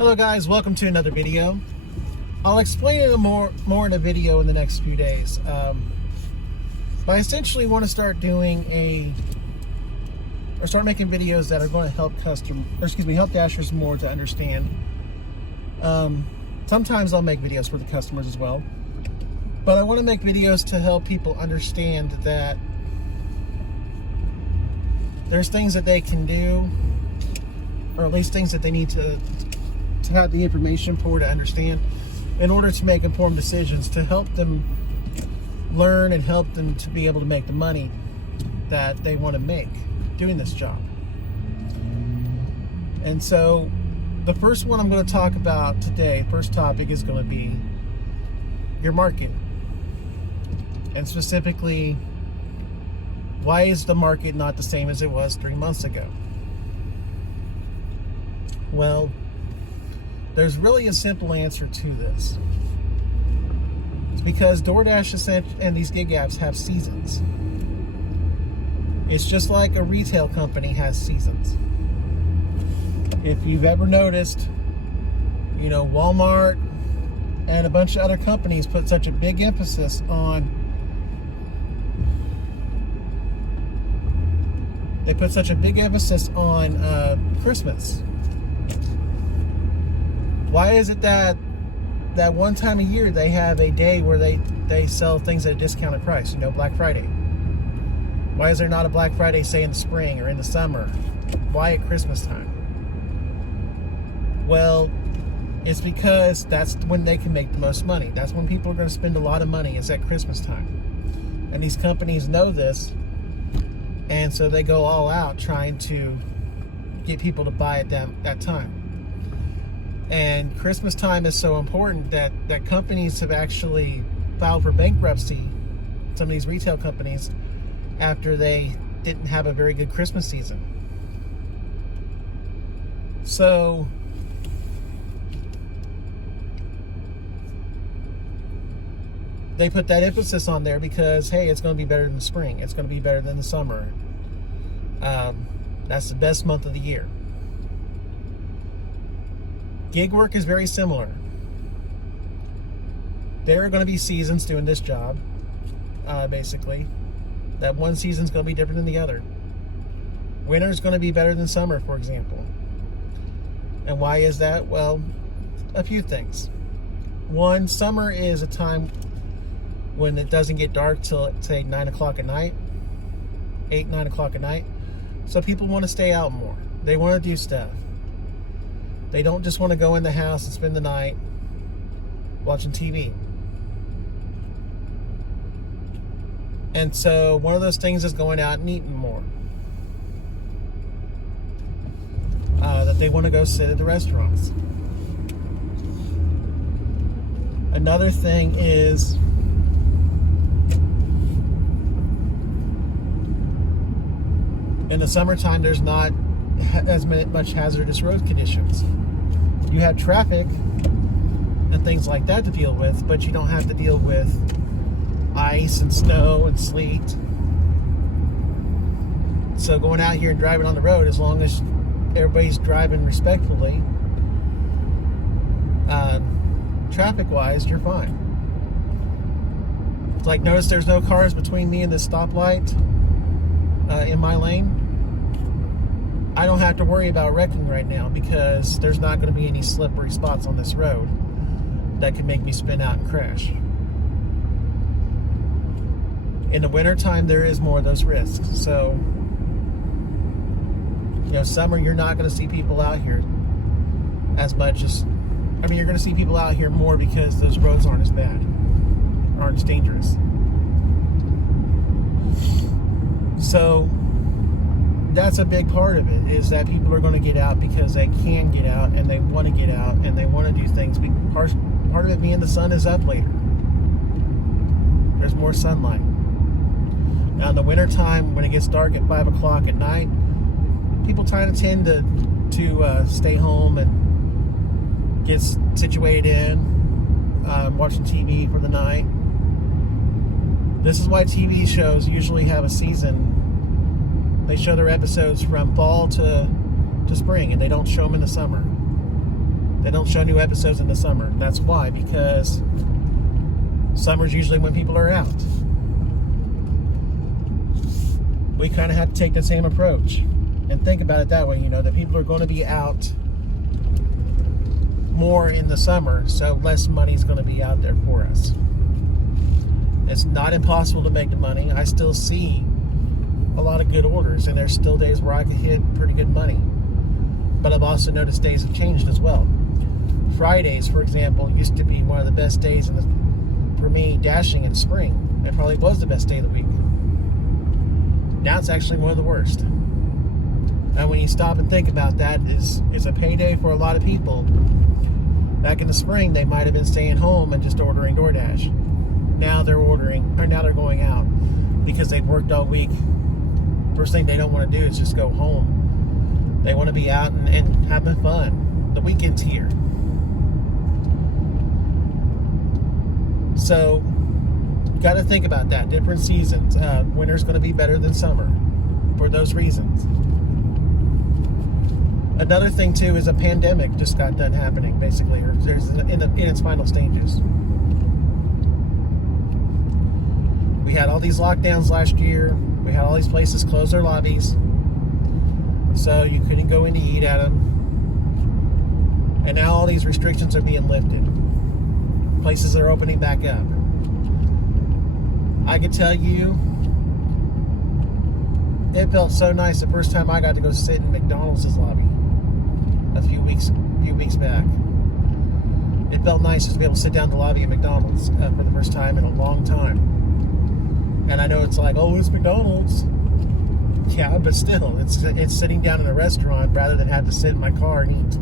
Hello guys, welcome to another video. I'll explain it more in a video in the next few days. But I essentially want to start making videos that are going to help help Dashers more to understand. Sometimes I'll make videos for the customers as well, but I want to make videos to help people understand that there's things that they can do, or at least things that they need to have the information for to understand in order to make informed decisions, to help them learn and help them to be able to make the money that they want to make doing this job. And so the first one I'm going to talk about today, first topic, is going to be your market. And specifically, why is the market not the same as it was 3 months ago? Well, there's really a simple answer to this. It's because DoorDash and these gig apps have seasons. It's just like a retail company has seasons. If you've ever noticed, Walmart and a bunch of other companies put such a big emphasis on Christmas. Why is it that one time a year they have a day where they sell things at a discounted price, Black Friday? Why is there not a Black Friday, say, in the spring or in the summer? Why at Christmas time? Well, it's because that's when they can make the most money. That's when people are going to spend a lot of money, is at Christmas time. And these companies know this, and so they go all out trying to get people to buy at that time. And Christmas time is so important that companies have actually filed for bankruptcy, some of these retail companies, after they didn't have a very good Christmas season. So they put that emphasis on there because, hey, it's going to be better than the spring. It's going to be better than the summer. That's the best month of the year. Gig work is very similar. There are going to be seasons doing this job, basically. That one season's going to be different than the other. Winter's going to be better than summer, for example. And why is that? Well, a few things. One, summer is a time when it doesn't get dark till, say, 9 o'clock at night. 8, 9 o'clock at night. So people want to stay out more. They want to do stuff. They don't just want to go in the house and spend the night watching TV. And so one of those things is going out and eating more. That they want to go sit at the restaurants. Another thing is in the summertime, there's not as much hazardous road conditions. You have traffic and things like that to deal with, but you don't have to deal with ice and snow and sleet. So going out here and driving on the road, as long as everybody's driving respectfully, traffic-wise, you're fine. It's like, notice there's no cars between me and this stoplight in my lane. I don't have to worry about wrecking right now because there's not going to be any slippery spots on this road that can make me spin out and crash. In the wintertime, there is more of those risks. So, summer, you're not going to see people out here as much as, you're going to see people out here more because those roads aren't as bad, aren't as dangerous. So that's a big part of it, is that people are going to get out because they can get out and they want to get out and they want to do things. Part of it being the sun is up later. There's more sunlight. Now in the wintertime, when it gets dark at 5 o'clock at night, people tend to stay home and get situated watching TV for the night. This is why TV shows usually have a season. They show their episodes from fall to spring, and they don't show them in the summer. They don't show new episodes in the summer. That's why, because summer's usually when people are out. We kind of have to take the same approach and think about it that way, that people are going to be out more in the summer, so less money is going to be out there for us. It's not impossible to make the money. I still see a lot of good orders, and there's still days where I could hit pretty good money. But I've also noticed days have changed as well. Fridays, for example, used to be one of the best days for me dashing in spring. It probably was the best day of the week. Now it's actually one of the worst. And when you stop and think about that, it's a payday for a lot of people. Back in the spring, they might have been staying home and just ordering DoorDash. Now they're going out because they've worked all week. First thing they don't want to do is just go home. They want to be out and having fun. The weekend's here. So, got to think about that. Different seasons. Winter's going to be better than summer for those reasons. Another thing too is a pandemic just got done happening, basically, or there's in its final stages. We had all these lockdowns last year. We had all these places close their lobbies, so you couldn't go in to eat at them. And now all these restrictions are being lifted. Places are opening back up. I can tell you, it felt so nice the first time I got to go sit in McDonald's lobby a few weeks back. It felt nice just to be able to sit down in the lobby at McDonald's for the first time in a long time. And I know it's like, oh, it's McDonald's. Yeah, but still, it's sitting down in a restaurant rather than have to sit in my car and eat.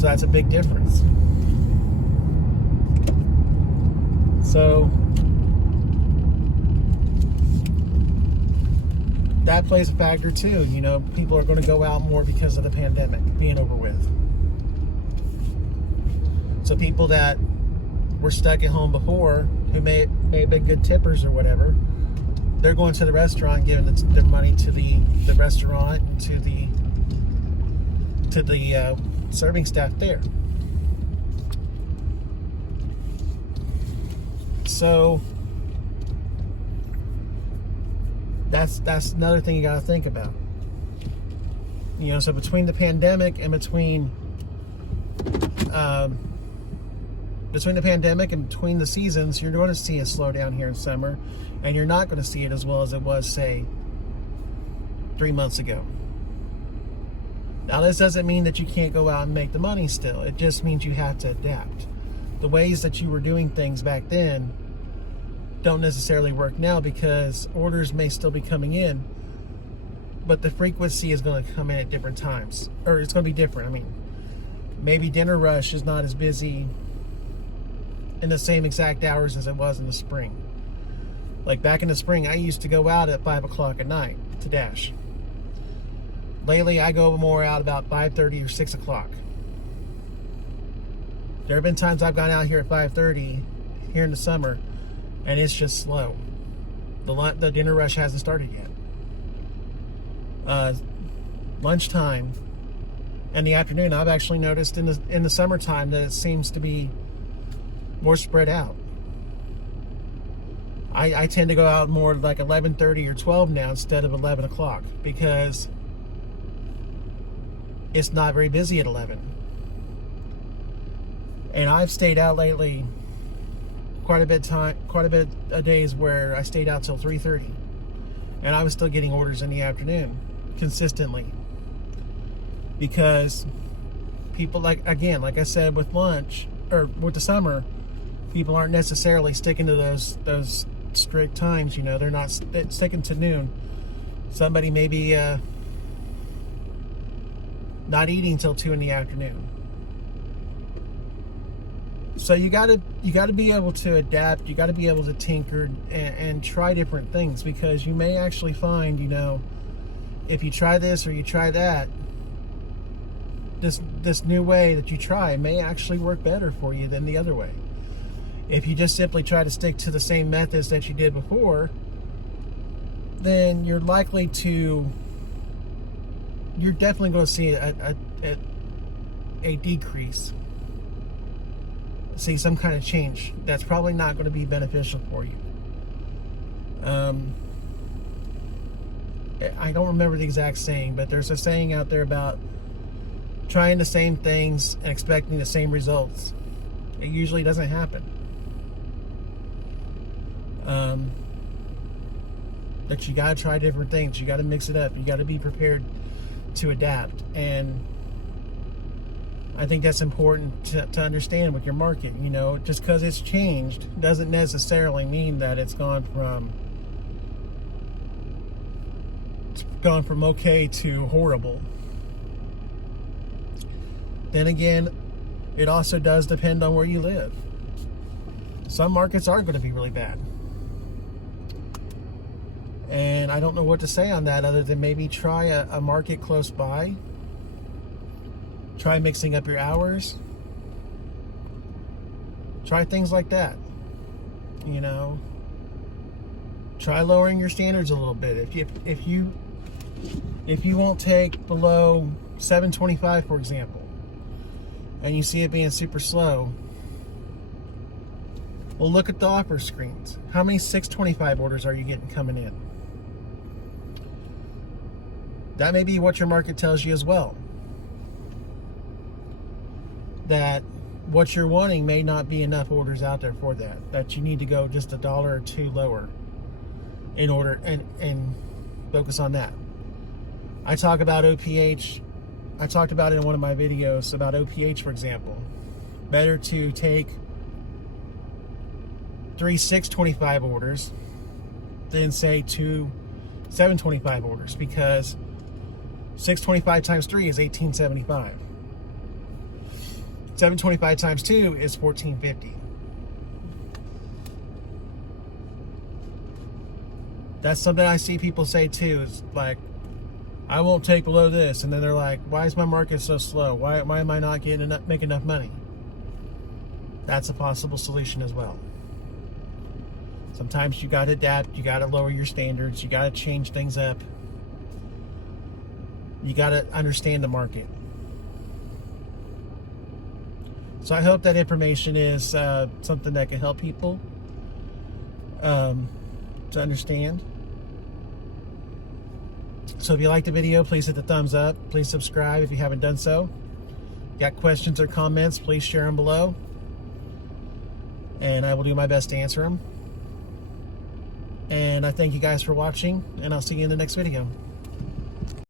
So that's a big difference. So that plays a factor too. People are going to go out more because of the pandemic being over with. So people that were stuck at home before, who may have been good tippers or whatever, they're going to the restaurant, giving their money to the restaurant and to the serving staff there. So that's another thing you got to think about. So between the pandemic and between the seasons, you're going to see a slowdown here in summer, and you're not going to see it as well as it was, say, 3 months ago. Now, this doesn't mean that you can't go out and make the money still. It just means you have to adapt. The ways that you were doing things back then don't necessarily work now, because orders may still be coming in, but the frequency is going to come in at different times, or it's going to be different. I mean, maybe dinner rush is not as busy in the same exact hours as it was in the spring. Like back in the spring, I used to go out at 5 o'clock at night to dash. Lately, I go more out about 5:30 or 6 o'clock. There have been times I've gone out here at 5:30 here in the summer, and it's just slow. The dinner rush hasn't started yet. Lunchtime and the afternoon, I've actually noticed in the summertime that it seems to be more spread out. I tend to go out more like 11:30 or 12 now instead of 11 o'clock, because it's not very busy at 11. And I've stayed out lately quite a bit of days where I stayed out till 3:30, and I was still getting orders in the afternoon consistently, because people, like I said, with lunch or with the summer, people aren't necessarily sticking to those strict times. They're not sticking to noon. Somebody may be not eating till 2 in the afternoon. So you got to be able to adapt. You got to be able to tinker and try different things, because you may actually find, if you try this or you try that, this new way that you try may actually work better for you than the other way. If you just simply try to stick to the same methods that you did before, then you're definitely going to see a decrease, see some kind of change, that's probably not going to be beneficial for you. I don't remember the exact saying, but there's a saying out there about trying the same things and expecting the same results. It usually doesn't happen. That you got to try different things. You got to mix it up. You got to be prepared to adapt. And I think that's important to understand with your market. You know, just because it's changed doesn't necessarily mean that it's gone from okay to horrible. Then again, it also does depend on where you live. Some markets are going to be really bad. And I don't know what to say on that other than maybe try a market close by. Try mixing up your hours. Try things like that. You know, try lowering your standards a little bit. If you won't take below 725, for example, and you see it being super slow, well, look at the offer screens. How many 625 orders are you getting coming in? That may be what your market tells you as well. That what you're wanting may not be enough orders out there for that. That you need to go just $1 or $2 lower in order and focus on that. I talk about OPH. I talked about it in one of my videos about OPH, for example. Better to take 3 625 orders than say 2 725 orders, because 625 times 3 is 1875. 725 times 2 is 1450. That's something I see people say too. Is like, I won't take below this, and then they're like, why is my market so slow? Why am I not making enough money? That's a possible solution as well. Sometimes you got to adapt. You got to lower your standards. You got to change things up. You got to understand the market. So I hope that information is something that can help people to understand. So if you liked the video, please hit the thumbs up. Please subscribe if you haven't done so. Got questions or comments, please share them below. And I will do my best to answer them. And I thank you guys for watching, and I'll see you in the next video.